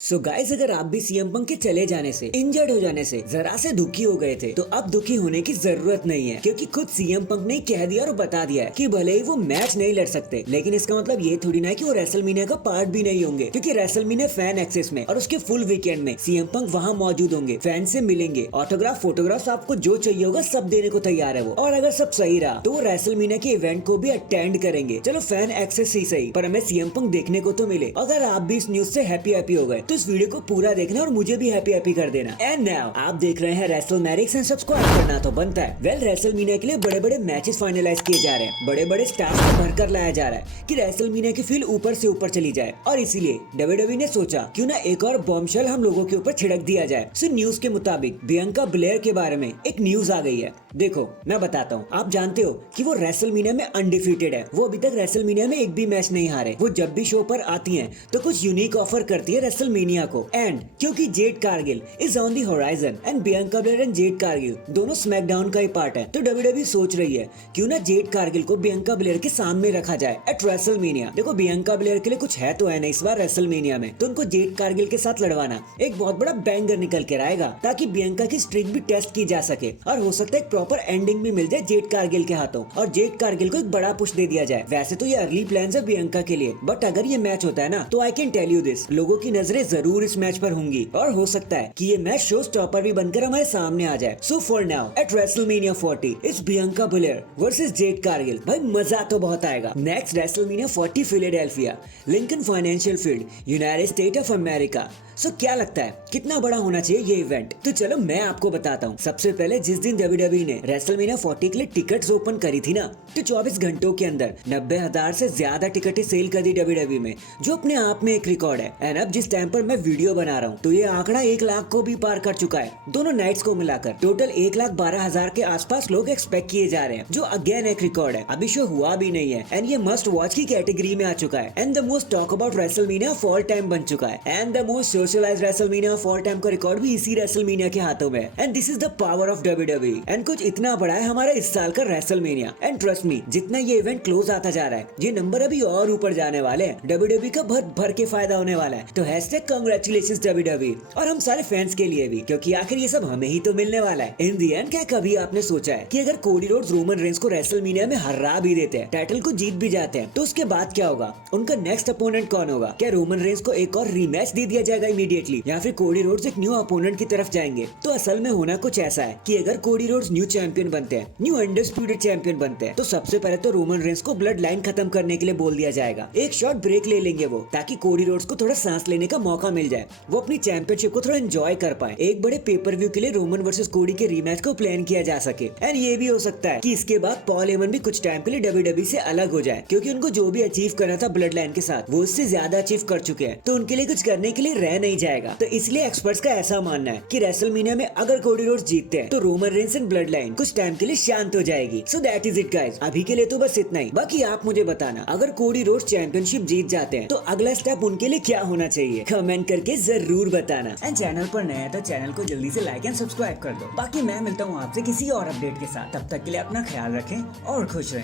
So guys, अगर आप भी सीएम पंक के चले जाने से, इंजर्ड हो जाने से जरा से दुखी हो गए थे, तो अब दुखी होने की जरूरत नहीं है, क्योंकि खुद सीएम पंक ने कह दिया और बता दिया है कि भले ही वो मैच नहीं लड़ सकते, लेकिन इसका मतलब ये थोड़ी ना है कि वो रेसलमेनिया का पार्ट भी नहीं होंगे, क्योंकि रेसलमेनिया फैन एक्सेस में और उसके फुल वीकेंड में सीएम पंक वहाँ मौजूद होंगे, फैन से मिलेंगे, ऑटोग्राफ फोटोग्राफ आपको जो चाहिए होगा सब देने को तैयार है वो। और अगर सब सही रहा तो वो रेसलमेनिया के इवेंट को भी अटेंड करेंगे। चलो फैन एक्सेस ही सही, पर हमें सीएम पंक देखने को तो मिले। अगर आप भी इस न्यूज से हैप्पी हो गए तो इस वीडियो को पूरा देखना और मुझे भी हैप्पी कर देना। एंड नाउ आप देख रहे हैं रेसलमैनिक्स एंड सब्सक्राइब करना तो बनता है। वेल, रेसलमेनिया के लिए बड़े बड़े मैचेस फाइनलाइज किए जा रहे हैं, बड़े बड़े स्टार्स को भरकर लाया जा रहा है कि रेसलमेनिया की फील ऊपर से ऊपर चली जाए, और इसीलिए डब्ल्यूडब्ल्यूई ने सोचा क्यों ना एक और बॉम्बशेल हम लोगों के ऊपर छिड़क दिया जाए। सो न्यूज के मुताबिक बियांका ब्लेयर के बारे में एक न्यूज आ गई है। देखो मैं बताता हूँ, आप जानते हो कि वो रेसलमेनिया में अनडिफीटेड है। वो अभी तक रेसलमेनिया में एक भी मैच नहीं हारे। वो जब भी शो पर आती हैं तो कुछ यूनिक ऑफर करती है रेसलमेनिया को। एंड क्योंकि Jade Cargill is on the horizon and Bianca Blair and Jade Cargill दोनों स्मैकडाउन का ही पार्ट है, तो डब्ल्यूडब्ल्यूई सोच रही है क्यों ना जेड कारगिल को बियांका ब्लेयर के सामने रखा जाए एट रेसलमेनिया। देखो बियांका ब्लेयर के लिए कुछ है तो है नहीं इस बार रेसलमेनिया में, तो उनको जेड कारगिल के साथ लड़वाना एक बहुत बड़ा बैंगर निकल के आएगा, ताकि बियांका की स्ट्रिक भी टेस्ट की जा सके और हो सकता है एक प्रॉपर एंडिंग भी मिल जाए जेड कारगिल के हाथों और जेड कारगिल को एक बड़ा पुश दे दिया जाए। वैसे तो ये अर्ली प्लान है बियांका के लिए, बट अगर ये मैच होता है ना तो I can tell you this, लोगों की नजरें जरूर इस मैच पर होंगी और हो सकता है कि ये मैच शो स्टॉपर भी बनकर हमारे सामने आ जाए। So for now at WrestleMania 40 it's Bianca Belair versus Jade Cargill. भाई मजा तो बहुत आएगा। Next WrestleMania 40 Philadelphia, Lincoln Financial Field, United State of America. So क्या लगता है कितना बड़ा होना चाहिए ये इवेंट? तो चलो मैं आपको बताता हूँ। सबसे पहले जिस दिन डब्ल्यूडब्ल्यूई ने रेसलमेनिया 40 के लिए टिकट्स ओपन करी थी ना, तो 24 घंटों के अंदर 90,000 से ज्यादा टिकटें सेल कर दी डब्ल्यूडब्ल्यूई में, जो अपने आप में एक रिकॉर्ड है। एंड अब जिस टाइम पर मैं वीडियो बना रहा हूँ तो ये आंकड़ा 1 लाख को भी पार कर चुका है। दोनों नाइट्स को मिलाकर टोटल 1,12,000 के आसपास लोग एक्सपेक्ट किए जा रहे हैं, जो अगेन एक रिकॉर्ड है। अभी शो हुआ भी नहीं है एंड ये मस्ट वॉच की कैटेगरी में आ चुका है and the most talk about WrestleMania of all time बन चुका है and the most socialised WrestleMania of all time का रिकॉर्ड भी इसी रेसलमेनिया के हाथों में। And this is the power of WWE and कुछ इतना बड़ा है हमारा इस साल का रेसलमेनिया। एंड ट्रस्ट मी, जितना ये इवेंट क्लोज आता जा रहा है ये नंबर अभी और ऊपर जाने वाले हैं। डब्ल्यूडब्ल्यूई का भर भर के फायदा होने वाला है। तो हैशटैग कांग्रेचुलेशंस डब्ल्यूडब्ल्यूई, और हम सारे फैंस के लिए भी, क्योंकि आखिर ये सब हमें ही तो मिलने वाला है इन दी एंड। क्या कभी आपने सोचा है कि अगर कोडी रोड्स रोमन रेंस को रेसलमेनिया में हरा भी देते हैं, टाइटल को जीत भी जाते हैं, तो उसके बाद क्या होगा? उनका नेक्स्ट अपोनेंट कौन होगा? क्या रोमन रेंस को एक और रीमैच दे दिया जाएगा इमीडिएटली, या फिर कोडी रोड्स एक न्यू अपोनेंट की तरफ जाएंगे? तो असल में होना कुछ ऐसा है कि अगर कोडी रोड्स न्यू चैंपियन बनते हैं, न्यू अनडिस्प्यूटेड चैंपियन बनते हैं, तो सबसे पहले तो रोमन रेंस को ब्लड लाइन खत्म करने के लिए बोल दिया जाएगा। एक शॉर्ट ब्रेक ले लेंगे वो, ताकि कोडी रोड्स को थोड़ा सांस लेने का मौका मिल जाए, वो अपनी चैंपियनशिप को थोड़ा एंजॉय कर पाए। एक बड़े पेपर व्यू के लिए रोमन वर्सेस कोडी के रीमैच को प्लान किया जा सके। एंड ये भी हो सकता है कि इसके बाद पॉल हेमन भी कुछ टाइम के लिए डब्ल्यूडब्ल्यूई से अलग हो जाए, क्योंकि उनको जो भी अचीव करना था ब्लड लाइन के साथ वो उससे ज्यादा अचीव कर चुके हैं, तो उनके लिए कुछ करने के लिए रह नहीं जाएगा। तो इसलिए एक्सपर्ट्स का ऐसा मानना है कि रेसलमेनिया में अगर कोडी रोड्स जीतते हैं तो Roman Reigns and blood line कुछ टाइम के लिए शांत हो जाएगी। So that is it guys, अभी के लिए तो बस इतना ही। बाकी आप मुझे बताना, अगर कोडी रोड्स चैंपियनशिप जीत जाते हैं तो अगला स्टेप उनके लिए क्या होना चाहिए? कमेंट करके जरूर बताना। एंड चैनल पर नया है तो चैनल को जल्दी से लाइक एंड सब्सक्राइब कर दो। बाकी मैं मिलता हूँ आपसे किसी और अपडेट के साथ, तब तक के लिए अपना ख्याल रखें और खुश रहें।